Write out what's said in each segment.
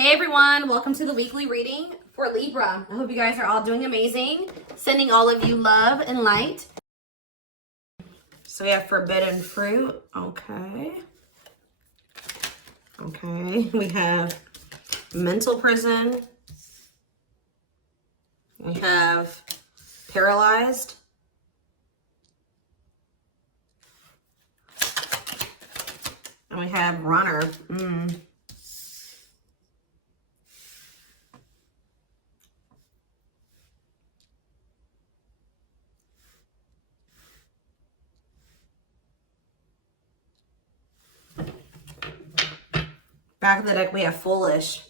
Hey everyone, welcome to the weekly reading for Libra. I hope you guys are all doing amazing. Sending all of you love and light. So we have forbidden fruit. Okay. We have mental prison. We have paralyzed. And we have runner. Back of the deck, we have foolish.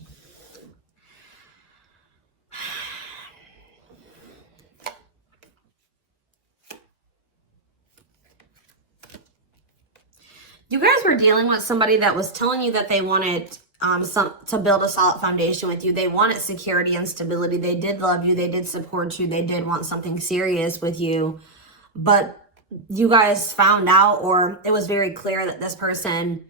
You guys were dealing with somebody that was telling you that they wanted to build a solid foundation with you. They wanted security and stability. They did love you. They did support you. They did want something serious with you. But you guys found out, or it was very clear that this person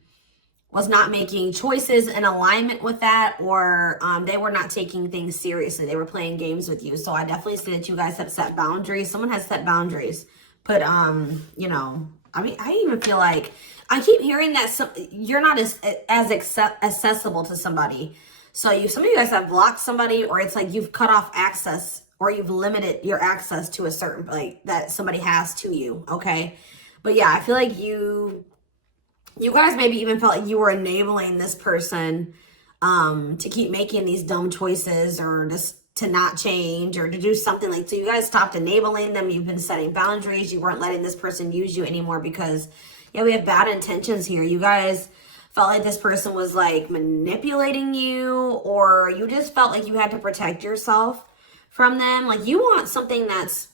was not making choices in alignment with that, or they were not taking things seriously. They were playing games with you. So I definitely see that you guys have set boundaries. Someone has set boundaries. But, you know, I mean, I even feel like I keep hearing that you're not as accessible to somebody. So some of you guys have blocked somebody, or it's like you've cut off access, or you've limited your access to a certain, like, that somebody has to you, okay? But yeah, I feel like you guys maybe even felt like you were enabling this person to keep making these dumb choices, or just to not change, or to do something like, so you guys stopped enabling them. You've been setting boundaries. You weren't letting this person use you anymore because, yeah, we have bad intentions here. You guys felt like this person was like manipulating you, or you just felt like you had to protect yourself from them. Like you want something that's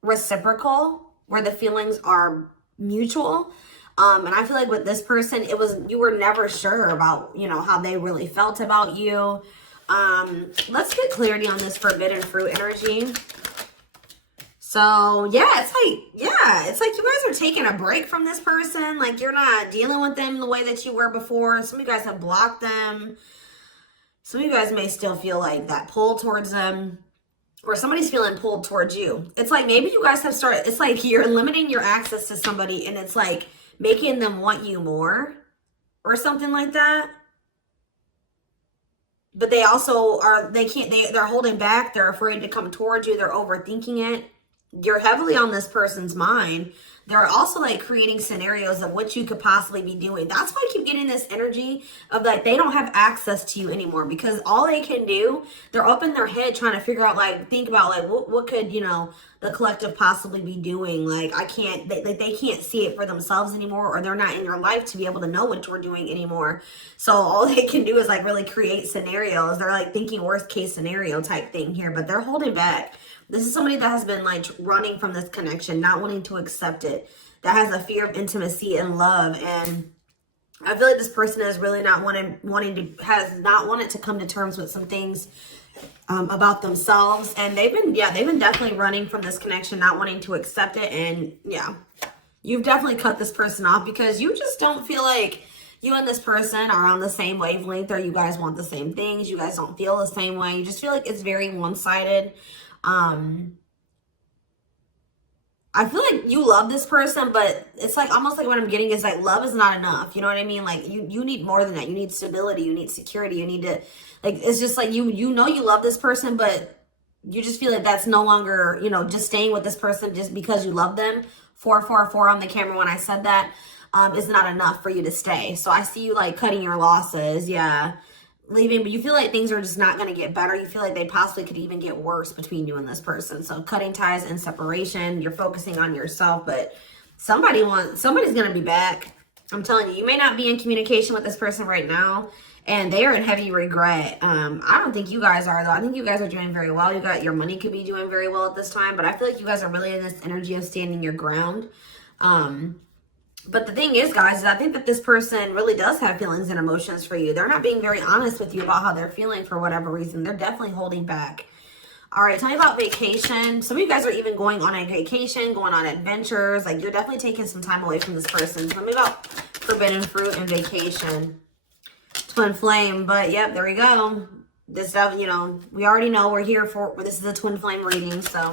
reciprocal, where the feelings are mutual. And I feel like with this person, you were never sure about, you know, how they really felt about you. Let's get clarity on this forbidden fruit energy. So yeah, it's like you guys are taking a break from this person. Like you're not dealing with them the way that you were before. Some of you guys have blocked them. Some of you guys may still feel like that pull towards them, or somebody's feeling pulled towards you. It's like maybe you guys have started, it's like you're limiting your access to somebody, and it's like making them want you more or something like that. But they also are, they're holding back. They're afraid to come towards you. They're overthinking it. You're heavily on this person's mind. They're also like creating scenarios of what you could possibly be doing. That's why I keep getting this energy of like they don't have access to you anymore, because all they can do, they're up in their head trying to figure out, like, think about like what could, you know, the collective possibly be doing. Like they can't see it for themselves anymore, or they're not in your life to be able to know what you're doing anymore. So all they can do is like really create scenarios. They're like thinking worst case scenario type thing here, but they're holding back. This is somebody that has been like running from this connection, not wanting to accept it, that has a fear of intimacy and love. And I feel like this person is really not has not wanted to come to terms with some things about themselves. And they've been definitely running from this connection, not wanting to accept it. And yeah, you've definitely cut this person off because you just don't feel like you and this person are on the same wavelength, or you guys want the same things. You guys don't feel the same way. You just feel like it's very one-sided. I feel like you love this person, but it's like almost like what I'm getting is like love is not enough. You know what I mean? Like you need more than that. You need stability. You need security. You need to, like, it's just like you know you love this person, but you just feel like that's no longer, you know, just staying with this person just because you love them. 444 on the camera when I said that is not enough for you to stay. So I see you like cutting your losses. Yeah. Leaving, but you feel like things are just not going to get better. You feel like they possibly could even get worse between you and this person. So cutting ties and separation. You're focusing on yourself, but somebody's going to be back. I'm telling you, you may not be in communication with this person right now, and they are in heavy regret. I don't think you guys are, though. I think you guys are doing very well. Your money could be doing very well at this time, but I feel like you guys are really in this energy of standing your ground. But the thing is, guys, is I think that this person really does have feelings and emotions for you. They're not being very honest with you about how they're feeling for whatever reason. They're definitely holding back. All right, tell me about vacation. Some of you guys are even going on a vacation, going on adventures. Like, you're definitely taking some time away from this person. Tell me about forbidden fruit and vacation. Twin flame. But yep, there we go. This stuff, you know, we already know we're here for, this is a twin flame reading. So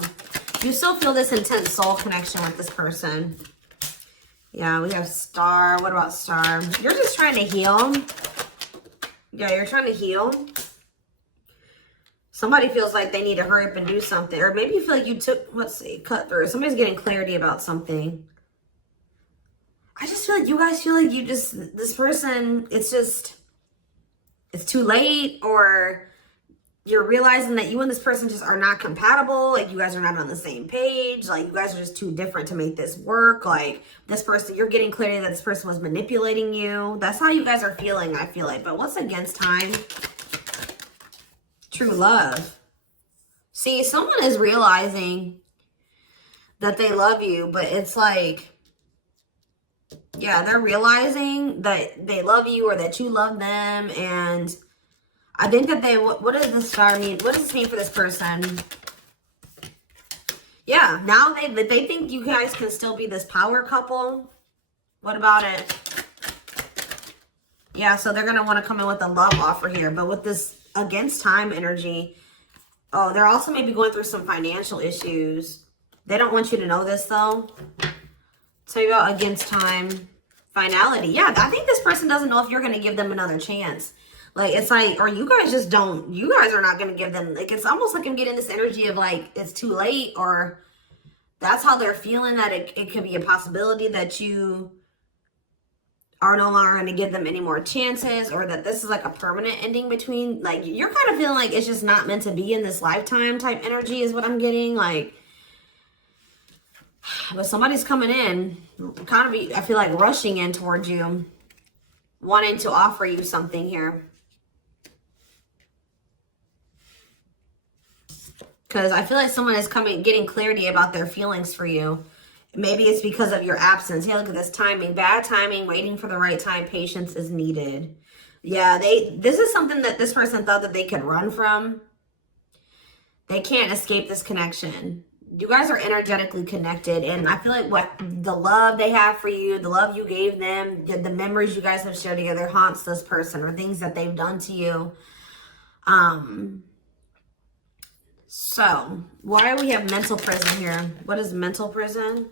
you still feel this intense soul connection with this person. Yeah, we have Star. What about Star? You're just trying to heal. Yeah, you're trying to heal. Somebody feels like they need to hurry up and do something. Or maybe you feel like you took, let's see, cut through. Somebody's getting clarity about something. I just feel like you guys feel like you just, this person, it's just, it's too late, or you're realizing that you and this person just are not compatible. Like, you guys are not on the same page. Like, you guys are just too different to make this work. Like, this person, you're getting clarity that this person was manipulating you. That's how you guys are feeling, I feel like. But what's against time? True love. See, someone is realizing that they love you, but it's like, yeah, they're realizing that they love you or that you love them. And I think that they, what does this star mean? What does this mean for this person? Yeah, now they think you guys can still be this power couple. What about it? Yeah, so they're going to want to come in with a love offer here. But with this against time energy, oh, they're also maybe going through some financial issues. They don't want you to know this, though. So you go against time, finality. Yeah, I think this person doesn't know if you're going to give them another chance. Like, it's like, or you guys just don't, you guys are not going to give them, like, it's almost like I'm getting this energy of like, it's too late, or that's how they're feeling, that it could be a possibility that you are no longer going to give them any more chances, or that this is like a permanent ending between, like, you're kind of feeling like it's just not meant to be in this lifetime type energy is what I'm getting. Like, but somebody's coming in, kind of, I feel like rushing in towards you, wanting to offer you something here. Because I feel like someone is getting clarity about their feelings for you. Maybe it's because of your absence. Yeah, look at this timing. Bad timing, waiting for the right time. Patience is needed. Yeah, this is something that this person thought that they could run from. They can't escape this connection. You guys are energetically connected, and I feel like what the love they have for you, the love you gave them, the memories you guys have shared together haunts this person, or things that they've done to you. So why do we have mental prison here? What is mental prison?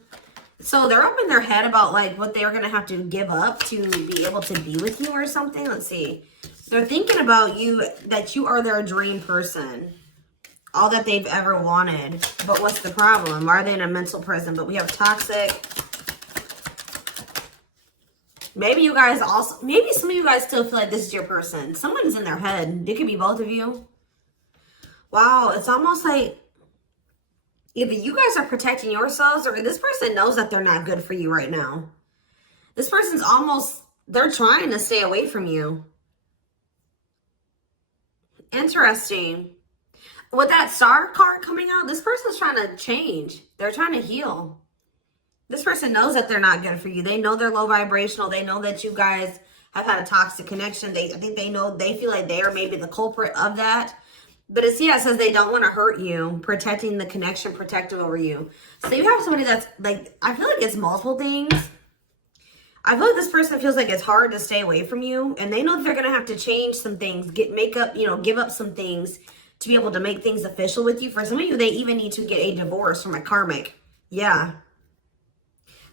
So they're up in their head about like what they're going to have to give up to be able to be with you or something. Let's see. They're thinking about you, that you are their dream person. All that they've ever wanted. But what's the problem? Why are they in a mental prison? But we have toxic. Maybe you guys also, maybe some of you guys still feel like this is your person. Someone's in their head. It could be both of you. Wow, it's almost like either you guys are protecting yourselves, or this person knows that they're not good for you right now. This person's almost, they're trying to stay away from you. Interesting. With that star card coming out, this person's trying to change. They're trying to heal. This person knows that they're not good for you. They know they're low vibrational. They know that you guys have had a toxic connection. I think they know, they feel like they are maybe the culprit of that. But it's, yeah, it says they don't want to hurt you, protecting the connection, protective over you. So you have somebody that's like, I feel like it's multiple things. I feel like this person feels like it's hard to stay away from you, and they know that they're going to have to change some things, give up some things to be able to make things official with you. For some of you, they even need to get a divorce from a karmic. Yeah.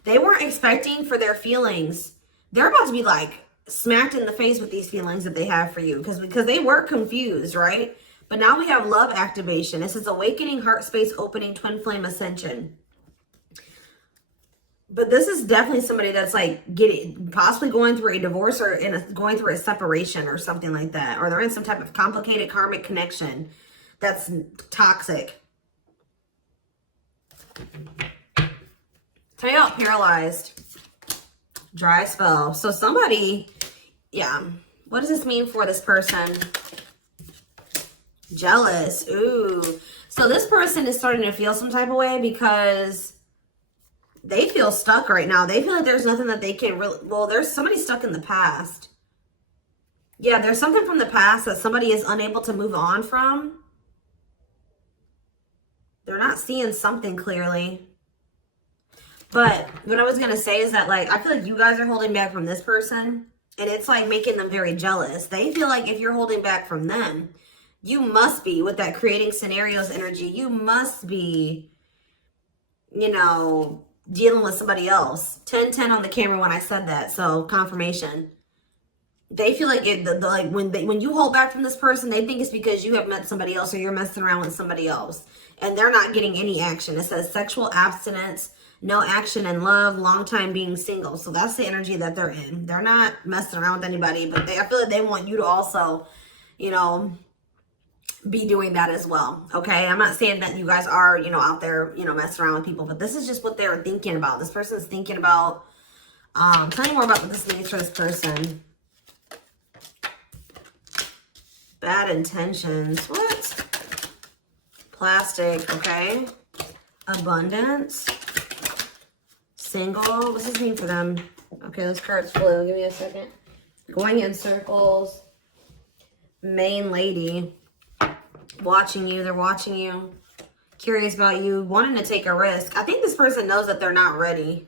They weren't expecting for their feelings. They're about to be like smacked in the face with these feelings that they have for you, because they were confused, right? But now we have love activation. This is awakening, heart space opening, twin flame ascension. But this is definitely somebody that's like possibly going through a divorce, or going through a separation or something like that. Or they're in some type of complicated karmic connection that's toxic. Tell you out, paralyzed. Dry spell. So somebody, yeah. What does this mean for this person? Jealous. Ooh. So this person is starting to feel some type of way because they feel stuck right now. They feel like there's nothing that they can really, well, there's somebody stuck in the past. Yeah, there's something from the past that somebody is unable to move on from. They're not seeing something clearly. But what I was going to say is that, like, I feel like you guys are holding back from this person. And it's like making them very jealous. They feel like if you're holding back from them, you must be, with that creating scenarios energy, you must be, you know, dealing with somebody else. 10-10 on the camera when I said that. So confirmation. They feel like like when you hold back from this person, they think it's because you have met somebody else or you're messing around with somebody else. And they're not getting any action. It says sexual abstinence, no action in love, long time being single. So that's the energy that they're in. They're not messing around with anybody, but I feel like they want you to also, you know, be doing that as well. Okay, I'm not saying that you guys are, you know, out there, you know, messing around with people, but this is just what they're thinking about. This person's thinking about. Tell me more about what this means for this person. Bad intentions. What? Plastic. Okay. Abundance. Single. What's this mean for them? Okay, this card's blue. Give me a second. Going in circles. Main lady. Watching you. They're watching you. Curious about you. Wanting to take a risk. I think this person knows that they're not ready.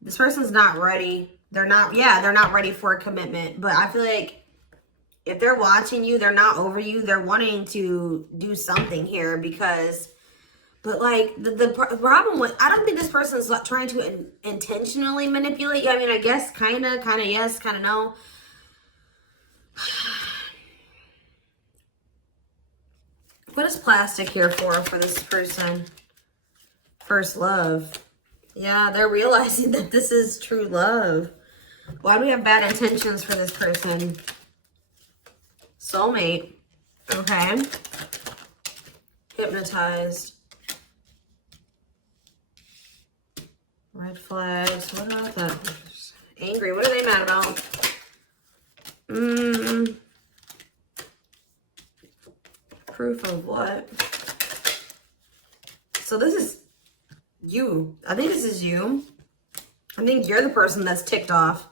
This person's not ready. They're not, yeah, they're not ready for a commitment. But I feel like if they're watching you, they're not over you. They're wanting to do something here because, but like the problem with, I don't think this person's trying to intentionally manipulate you. I mean, I guess kind of yes, kind of no. What is plastic here for this person? First love. Yeah, they're realizing that this is true love. Why do we have bad intentions for this person? Soulmate. Okay. Hypnotized. Red flags. What about that? Angry. What are they mad about? Proof of what? So this is you. I think this is you. I think you're the person that's ticked off.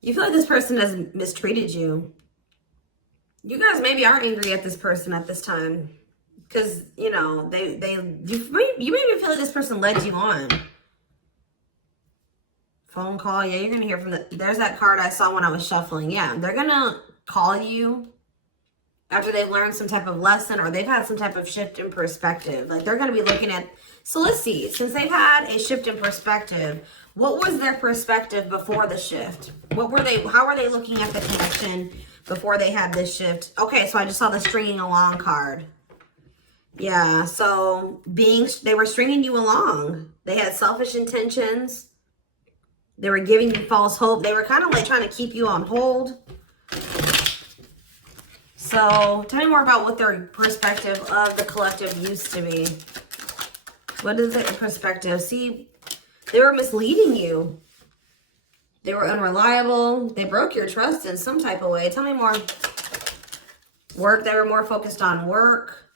You feel like this person has mistreated you. You guys maybe are angry at this person at this time. Because, you know, you maybe feel like this person led you on. Phone call. Yeah, you're going to hear from there's that card I saw when I was shuffling. Yeah, they're going to call you after they've learned some type of lesson or they've had some type of shift in perspective. Like they're going to be looking at, so let's see, since they've had a shift in perspective, what was their perspective before the shift? How were they looking at the connection before they had this shift? Okay, so I just saw the stringing along card. Yeah, so they were stringing you along. They had selfish intentions. They were giving you false hope. They were kind of like trying to keep you on hold. So tell me more about what their perspective of the collective used to be. What is their perspective? See, they were misleading you. They were unreliable. They broke your trust in some type of way. Tell me more. Work. They were more focused on work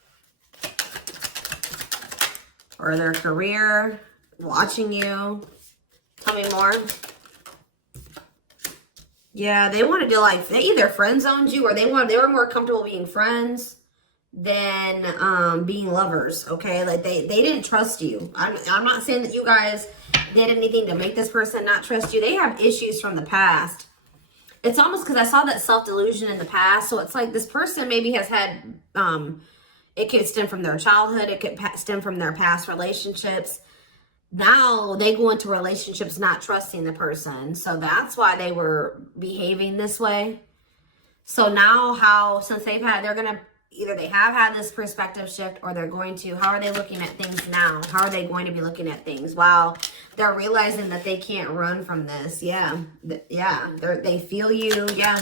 or their career. Watching you. Tell me more. Yeah, they wanted to like, they either friend zoned you or they were more comfortable being friends than being lovers, okay? Like they didn't trust you. I'm not saying that you guys did anything to make this person not trust you. They have issues from the past. It's almost because I saw that self-delusion in the past. So it's like this person maybe has had, it could stem from their childhood. It could stem from their past relationships. Now they go into relationships not trusting the person. So that's why they were behaving this way. So now since they're going to, either they have had this perspective shift or they're going to, how are they looking at things now? How are they going to be looking at things? Wow. They're realizing that they can't run from this. Yeah. Yeah. They feel you. Yeah.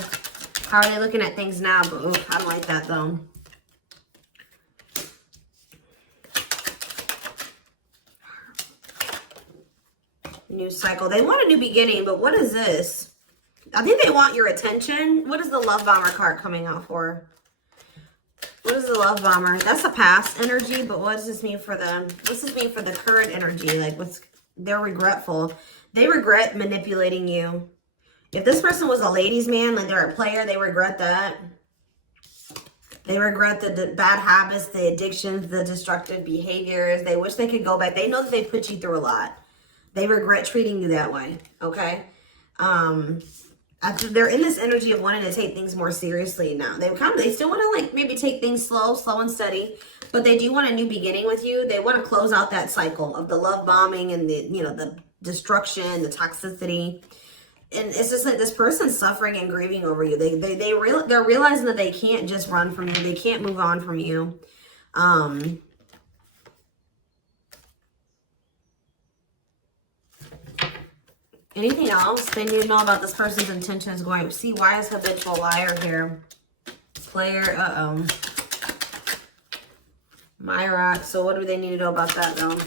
How are they looking at things now? But I don't like that though. New cycle. They want a new beginning, but what is this? I think they want your attention. What is the love bomber card coming out for? What is the love bomber? That's a past energy, but what does this mean for them? What does this mean for the current energy? Like they're regretful. They regret manipulating you. If this person was a ladies' man, like they're a player, they regret that. They regret the bad habits, the addictions, the destructive behaviors. They wish they could go back. They know that they put you through a lot. They regret treating you that way, okay? After they're in this energy of wanting to take things more seriously now. They still want to like maybe take things slow and steady, but they do want a new beginning with you. They want to close out that cycle of the love bombing and the, you know, the destruction, the toxicity. And it's just like this person's suffering and grieving over you. They're realizing that they can't just run from you. They can't move on from you. Anything else they need to know about this person's intentions going? See, why is habitual liar here? Player, Myra. So what do they need to know about that though?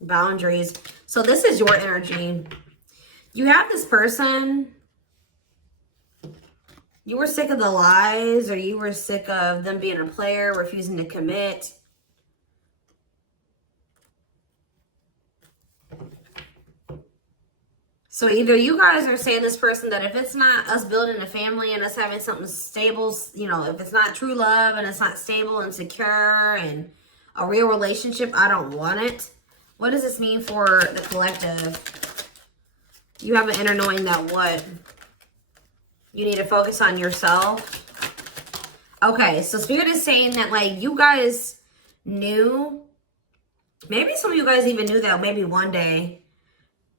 Boundaries. So this is your energy. You have this person. You were sick of the lies, or you were sick of them being a player, refusing to commit. So either you guys are saying this person that if it's not us building a family and us having something stable, you know, if it's not true love and it's not stable and secure and a real relationship, I don't want it. What does this mean for the collective? You have an inner knowing that what? You need to focus on yourself. Okay, so Spirit is saying that like you guys knew, maybe some of you guys even knew that maybe one day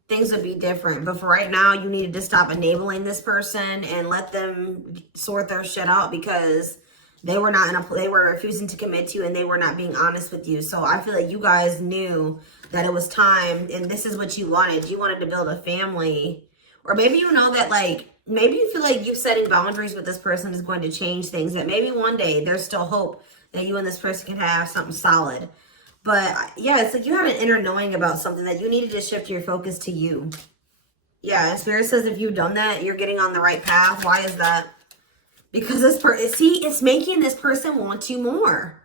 things would be different. But for right now, you needed to stop enabling this person and let them sort their shit out because they were not they were refusing to commit to you and they were not being honest with you. So I feel like you guys knew that it was time and this is what you wanted. You wanted to build a family. Or maybe you know that like, maybe you feel like you setting boundaries with this person is going to change things. That maybe one day there's still hope that you and this person can have something solid. But yeah, it's like you had an inner knowing about something that you needed to shift your focus to you. Yeah, and Spirit says if you've done that, you're getting on the right path. Why is that? Because this person, see, it's making this person want you more.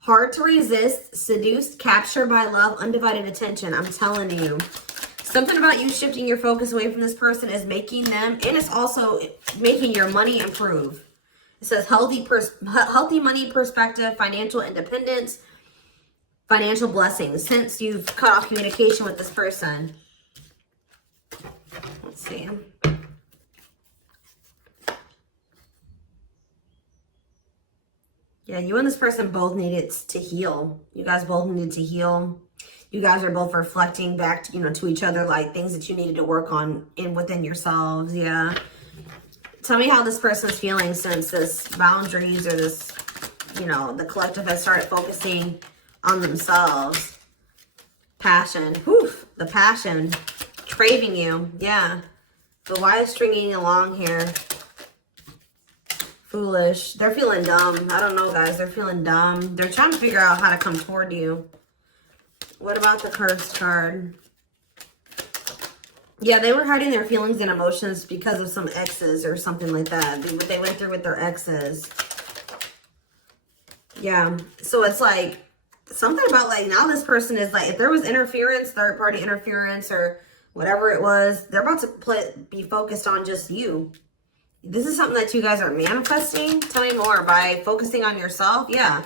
Hard to resist, seduced, captured by love, undivided attention. I'm telling you. Something about you shifting your focus away from this person is making them, and it's also making your money improve. It says healthy money perspective, financial independence, financial blessings since you've cut off communication with this person. Let's see. Yeah, you and this person both needed to heal. You guys both needed to heal. You guys are both reflecting back to, you know, to each other, like things that you needed to work on within yourselves. Yeah. Tell me how this person's feeling since this boundaries or this, you know, the collective has started focusing on themselves. Passion. Whew, the passion. Craving you. Yeah. But why is stringing along here? Foolish. They're feeling dumb. I don't know, guys. They're feeling dumb. They're trying to figure out how to come toward you. What about the cursed card? Yeah, they were hiding their feelings and emotions because of some exes or something like that. What they went through with their exes. Yeah. So it's like something about like now this person is like, if there was interference, third party interference or whatever it was, they're about to be focused on just you. This is something that you guys are manifesting. Tell me more. By focusing on yourself. Yeah.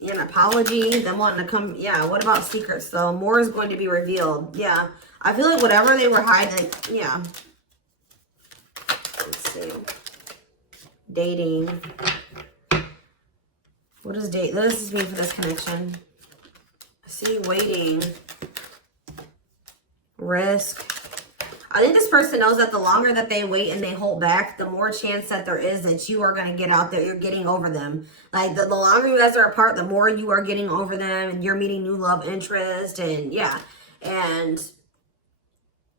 An apology, them wanting to come. Yeah, what about secrets though? More is going to be revealed. Yeah, I feel like whatever they were hiding, yeah. Let's see. Dating. What does date? What does this mean for this connection? See, waiting. Risk. I think this person knows that the longer that they wait and they hold back, the more chance that there is that you are going to get out there. You're getting over them. Like the longer you guys are apart, the more you are getting over them and you're meeting new love interest. And yeah. And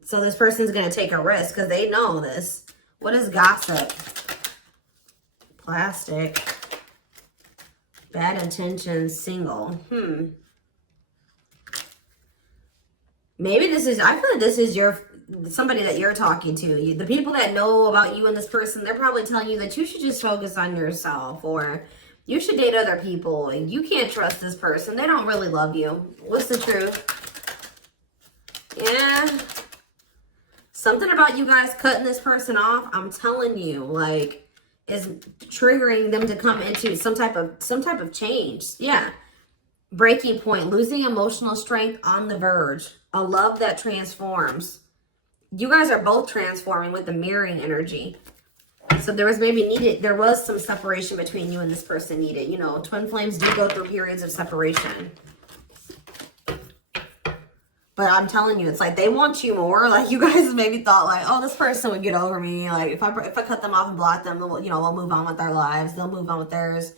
so this person's going to take a risk because they know this. What is gossip? Plastic. Bad intentions. Single. Maybe this is, I feel like this is somebody that you're talking to. The people that know about you and this person, they're probably telling you that you should just focus on yourself or you should date other people. You can't trust this person. They don't really love you. What's the truth? Yeah. Something about you guys cutting this person off, I'm telling you, like, is triggering them to come into some type of change. Yeah. Breaking point, losing emotional strength on the verge, a love that transforms. You guys are both transforming with the mirroring energy. So there was some separation between you and this person needed. You know, twin flames do go through periods of separation. But I'm telling you, it's like they want you more. Like you guys maybe thought like, oh, this person would get over me. Like if I cut them off and block them, you know, we'll move on with our lives. They'll move on with theirs.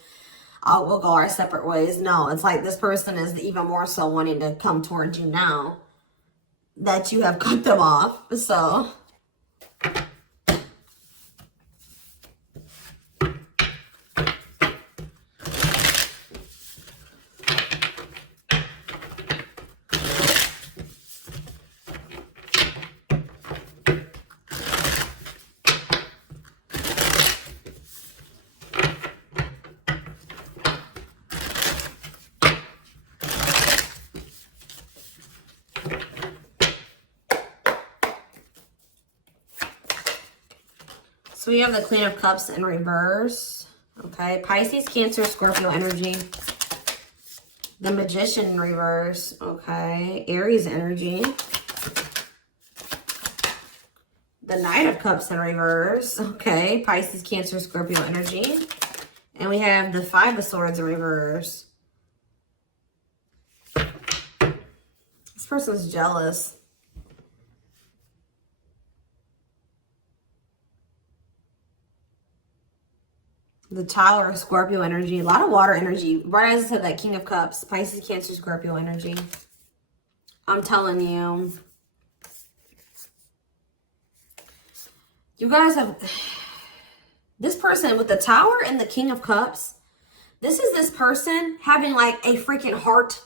We'll go our separate ways. No, it's like this person is even more so wanting to come towards you now that you have cut them off. So So we have the Queen of Cups in reverse. Okay. Pisces, Cancer, Scorpio energy. The Magician in reverse. Okay. Aries energy. The Knight of Cups in reverse. Okay. Pisces, Cancer, Scorpio energy. And we have the Five of Swords in reverse. This person's jealous. The Tower of Scorpio energy. A lot of water energy. Right as I said, that King of Cups. Pisces, Cancer, Scorpio energy. I'm telling you. You guys have... This person with the Tower and the King of Cups. This is this person having like a freaking heart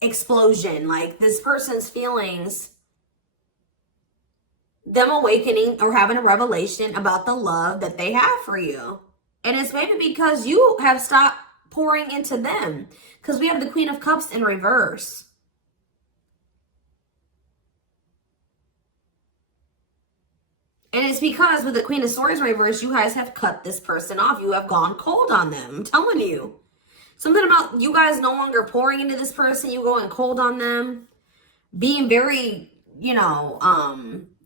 explosion. Like this person's feelings. Them awakening or having a revelation about the love that they have for you. And it's maybe because you have stopped pouring into them. Because we have the Queen of Cups in reverse. And it's because with the Queen of Swords in reverse, you guys have cut this person off. You have gone cold on them. I'm telling you. Something about you guys no longer pouring into this person. You going cold on them. Being very, you know,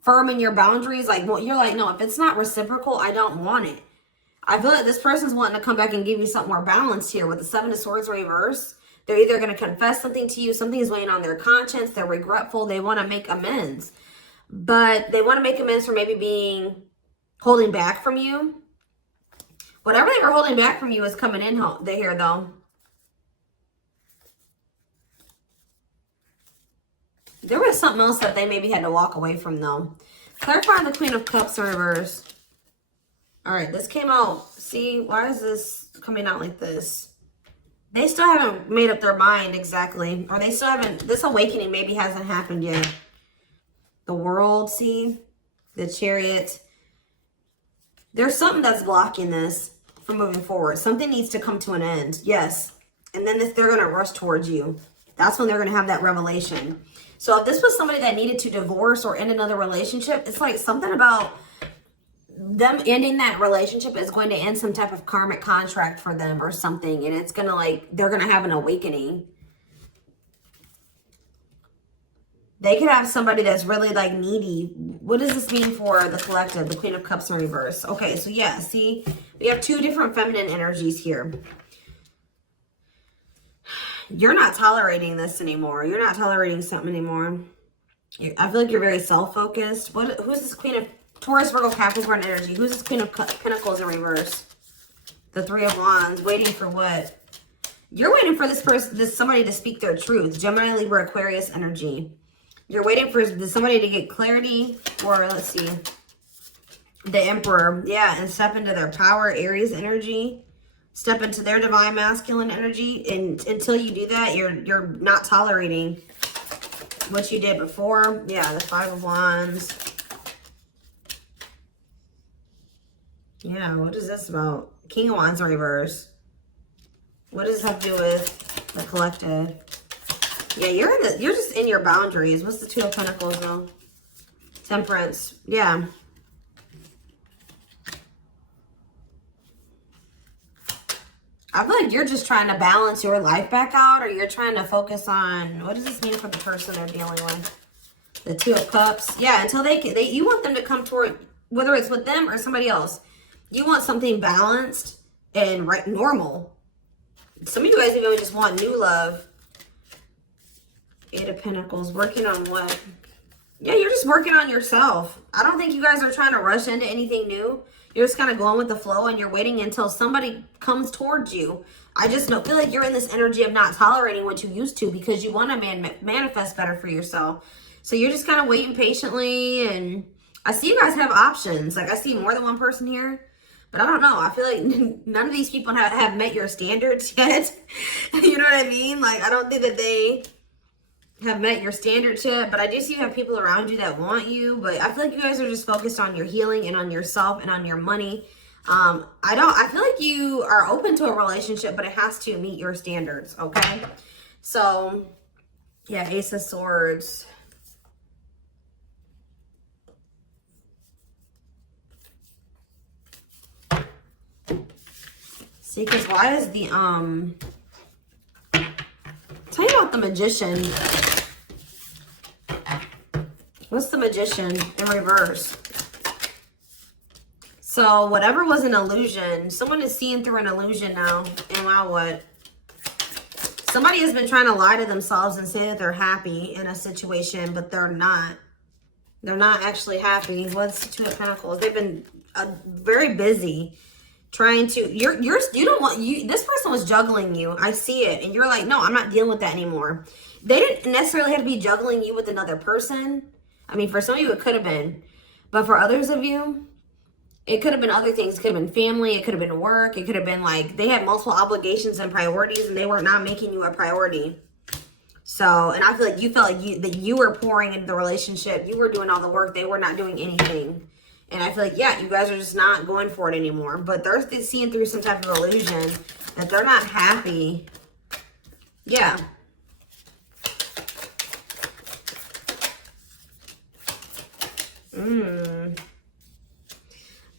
firm in your boundaries. Like, well, you're like, no, if it's not reciprocal, I don't want it. I feel like this person's wanting to come back and give you something more balanced here with the Seven of Swords reverse. They're either going to confess something to you, something is weighing on their conscience, they're regretful, they want to make amends. But they want to make amends for maybe holding back from you. Whatever they were holding back from you is coming in here though. There was something else that they maybe had to walk away from though. Clarifying the Queen of Cups in reverse. All right, this came out. See, why is this coming out like this? They still haven't made up their mind exactly. Or they still haven't, this awakening maybe hasn't happened yet. The World, see? The Chariot. There's something that's blocking this from moving forward. Something needs to come to an end. Yes. And then they're going to rush towards you. That's when they're going to have that revelation. So if this was somebody that needed to divorce or end another relationship, it's like something about them ending that relationship is going to end some type of karmic contract for them or something. And it's going to like, they're going to have an awakening. They could have somebody that's really like needy. What does this mean for the collective? The Queen of Cups in reverse. Okay, so yeah, see, we have two different feminine energies here. You're not tolerating this anymore. You're not tolerating something anymore. I feel like you're very self-focused. Who's this Queen of Taurus, Virgo, Capricorn energy? Who's this Queen of Pentacles in reverse? The Three of Wands. Waiting for what? You're waiting for somebody to speak their truth. Gemini, Libra, Aquarius energy. You're waiting for somebody to get clarity, or let's see, the Emperor. Yeah, and step into their power, Aries energy. Step into their divine masculine energy. And until you do that, you're not tolerating what you did before. Yeah, the Five of Wands. Yeah, what is this about? King of Wands in reverse. What does this have to do with the collective? Yeah, you're just in your boundaries. What's the Two of Pentacles though? Temperance. Yeah. I feel like you're just trying to balance your life back out, or you're trying to focus on, what does this mean for the person they're dealing with? The Two of Cups. Yeah, until you want them to come toward, whether it's with them or somebody else. You want something balanced and normal. Some of you guys even just want new love. Eight of Pentacles. Working on what? Yeah, you're just working on yourself. I don't think you guys are trying to rush into anything new. You're just kind of going with the flow and you're waiting until somebody comes towards you. I just feel like you're in this energy of not tolerating what you used to because you want to manifest better for yourself. So you're just kind of waiting patiently. And I see you guys have options. Like I see more than one person here. But I don't know. I feel like none of these people have met your standards yet. You know what I mean? Like I don't think that they have met your standards yet, but I do see you have people around you that want you, but I feel like you guys are just focused on your healing and on yourself and on your money. I feel like you are open to a relationship, but it has to meet your standards, okay? So, yeah, Ace of Swords. See, because why is the, tell me about the Magician. What's the Magician in reverse? So whatever was an illusion, someone is seeing through an illusion now. And now what? Somebody has been trying to lie to themselves and say that they're happy in a situation, but they're not. They're not actually happy. What's the Two of Pentacles? They've been very busy trying to, this person was juggling you. I see it. And you're like, no, I'm not dealing with that anymore. They didn't necessarily have to be juggling you with another person. I mean, for some of you, it could have been. But for others of you, it could have been other things. It could have been family. It could have been work. It could have been like they had multiple obligations and priorities and they were not making you a priority. So, and I feel like you felt like that you were pouring into the relationship. You were doing all the work. They were not doing anything. And I feel like, yeah, you guys are just not going for it anymore. But they're seeing through some type of illusion that they're not happy. Yeah.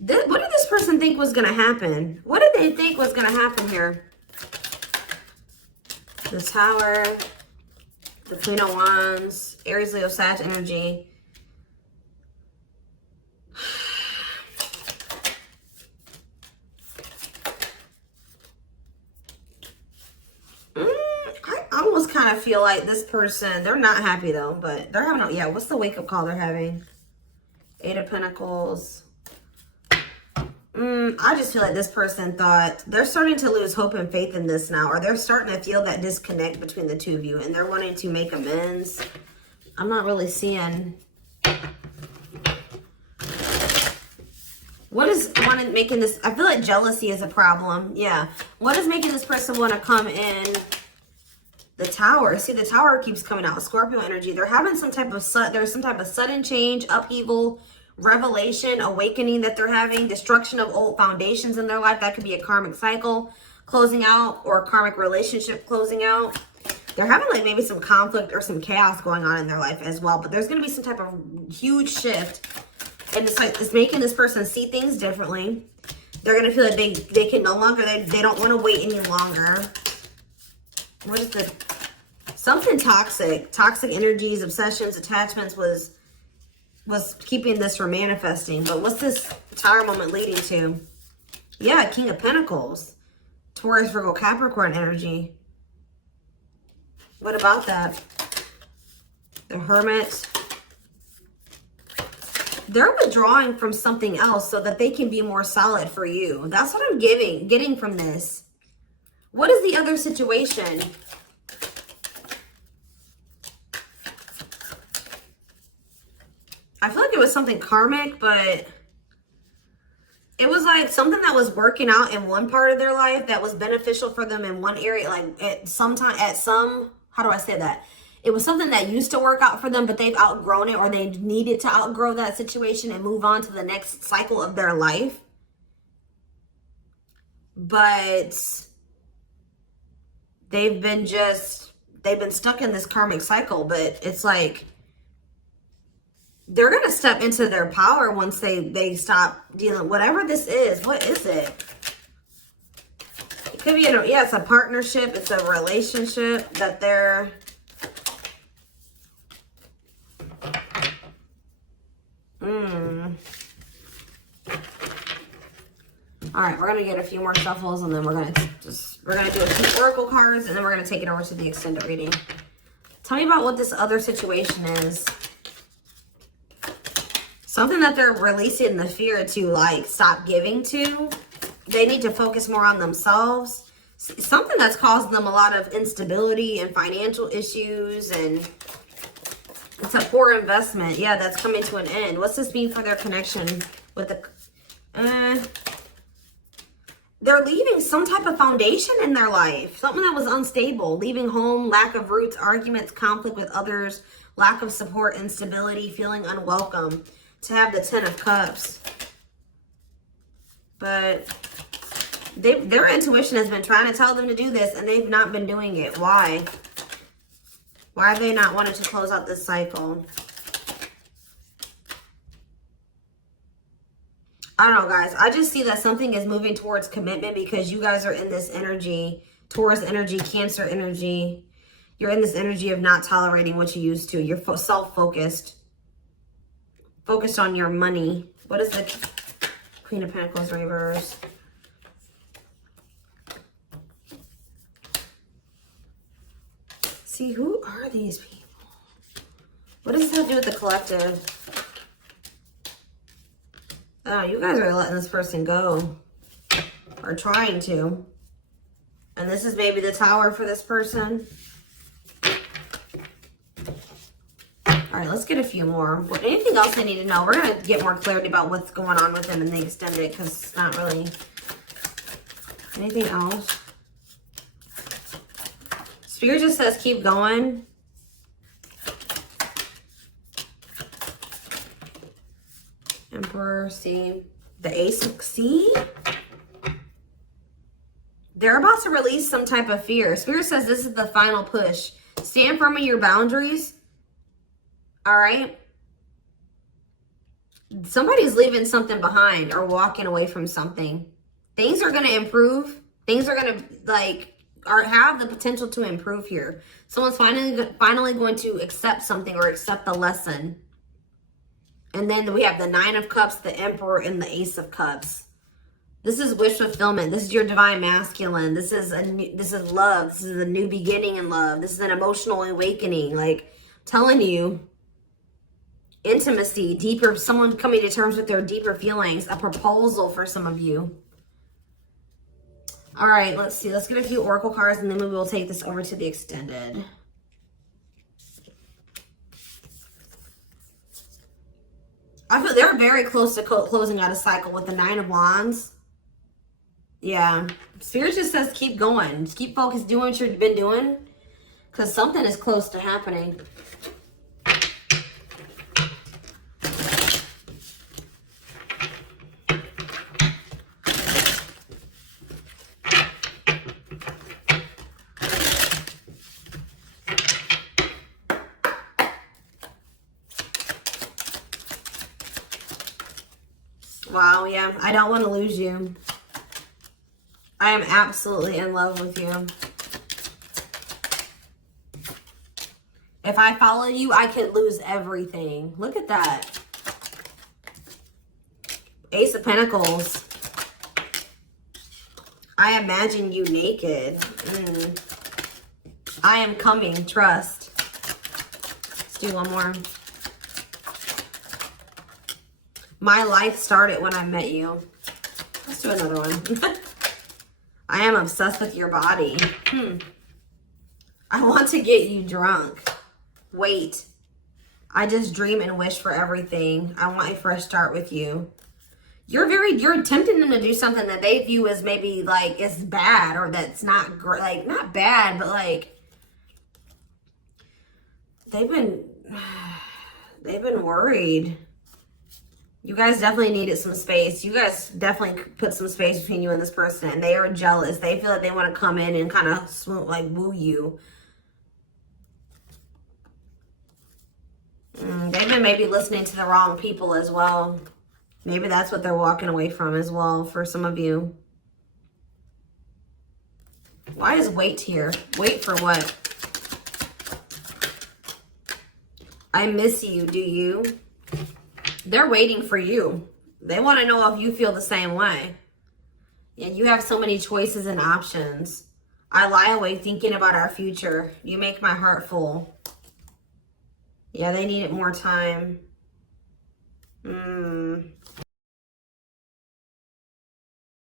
What did this person think was going to happen? What did they think was going to happen here? The Tower, the Queen of Wands, Aries, Leo, Sag energy. I almost kind of feel like this person, they're not happy though, but they're having, yeah, what's the wake-up call they're having? Eight of Pentacles. I just feel like this person thought they're starting to lose hope and faith in this now, or they're starting to feel that disconnect between the two of you and they're wanting to make amends. I'm not really seeing what is making this. I feel like jealousy is a problem. Yeah. What is making this person want to come in? The Tower. See, the Tower keeps coming out. Scorpio energy. They're having some type of sudden change, upheaval, revelation, awakening that they're having, destruction of old foundations in their life. That could be a karmic cycle closing out or a karmic relationship closing out. They're having like maybe some conflict or some chaos going on in their life as well. But there's going to be some type of huge shift. And it's like, it's making this person see things differently. They're going to feel like they can no longer, they don't want to wait any longer. What is the, something toxic energies, obsessions, attachments was keeping this from manifesting. But what's this Tower moment leading to? Yeah, King of Pentacles. Taurus, Virgo, Capricorn energy. What about that? The Hermit. They're withdrawing from something else so that they can be more solid for you. That's what I'm getting from this. What is the other situation? I feel like it was something karmic, but it was like something that was working out in one part of their life that was beneficial for them in one area. Like how do I say that? It was something that used to work out for them, but they've outgrown it or they needed to outgrow that situation and move on to the next cycle of their life. But they've been stuck in this karmic cycle, but it's like they're going to step into their power once they stop dealing, whatever this is. What is it? It could be, yeah, it's a partnership. It's a relationship that they're, All right, we're gonna get a few more shuffles, and then we're gonna do a few oracle cards, and then we're gonna take it over to the extended reading. Tell me about what this other situation is. Something that they're releasing the fear to, like, stop giving to. They need to focus more on themselves. Something that's causing them a lot of instability and financial issues, and it's a poor investment. Yeah, that's coming to an end. What's this mean for their connection with the... They're leaving some type of foundation in their life. Something that was unstable. Leaving home, lack of roots, arguments, conflict with others, lack of support, instability, feeling unwelcome. To have the 10 of Cups. But their intuition has been trying to tell them to do this, and they've not been doing it. Why? Why have they not wanted to close out this cycle? I don't know, guys. I just see that something is moving towards commitment because you guys are in this energy, Taurus energy, Cancer energy. You're in this energy of not tolerating what you used to. You're self-focused. Focused on your money. What is the Queen of Pentacles reverse? See, who are these people? What does this have to do with the collective? Oh, you guys are letting this person go. Or trying to. And this is maybe the Tower for this person. All right, let's get a few more. Anything else I need to know? We're going to get more clarity about what's going on with them in the extended because it's not really anything else. Spirit just says keep going. Emperor, see? The Ace of... See? They're about to release some type of fear. Spirit says this is the final push. Stand firm in your boundaries. All right? Somebody's leaving something behind or walking away from something. Things are going to improve. Things are going to, like, have the potential to improve here. Someone's finally going to accept something or accept the lesson. And then we have the Nine of Cups, the Emperor, and the Ace of Cups. This is wish fulfillment. This is your divine masculine. This is love. This is a new beginning in love. This is an emotional awakening. Like, telling you, intimacy, deeper, someone coming to terms with their deeper feelings, a proposal for some of you. All right, let's see. Let's get a few oracle cards, and then we will take this over to the extended. I feel they're very close to closing out a cycle with the Nine of Wands. Yeah. Spirit just says keep going. Just keep focused, doing what you've been doing. Because something is close to happening. Wow, yeah. I don't want to lose you. I am absolutely in love with you. If I follow you, I could lose everything. Look at that. Ace of Pentacles. I imagine you naked. I am coming. Trust. Let's do one more. My life started when I met you. Let's do another one. I am obsessed with your body. I want to get you drunk. Wait. I just dream and wish for everything. I want a fresh start with you. You're tempting them to do something that they view as maybe like it's bad or that's not great. Like, not bad, but like they've been worried. You guys definitely needed some space. You guys definitely put some space between you and this person. And they are jealous. They feel like they want to come in and kind of swoon, like woo you. They've been maybe listening to the wrong people as well. Maybe that's what they're walking away from as well for some of you. Why is wait here? Wait for what? I miss you, do you? They're waiting for you. They want to know if you feel the same way. Yeah, you have so many choices and options. I lie awake thinking about our future. You make my heart full. Yeah, they needed more time.